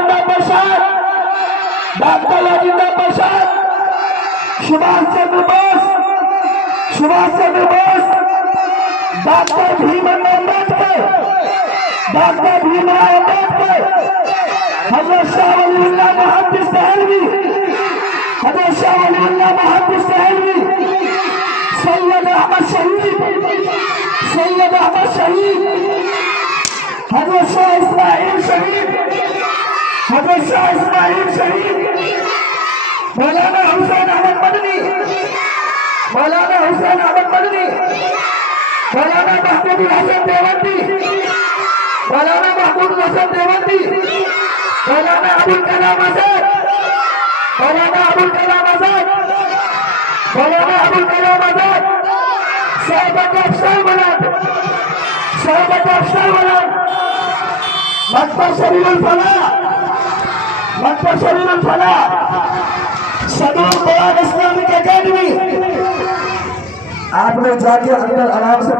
प्रसाद, doctor Rajendra Prasad, Subhash Chandra Bose, doctor Bhimrao Ambedkar, doctor Bhimrao Ambedkar, हजरत शाह वलीउल्लाह मुहद्दिस दहलवी, हजरत शाह वलीउल्लाह मुहद्दिस दहलवी, सैयद अहमद शहीद, हजरत शाह इस्माइल शहीद, मौलाना हुसैन अहमद मदनी, मौलाना महमूद हसन देवबंदी, मौलाना अबुल कलाम आजाद, साहब अफसर बुलंद, मकतब शरीरुल फलाह, सदूर कुरान इस्लामिक एकेडमी। आप लोग जाके अंदर आराम से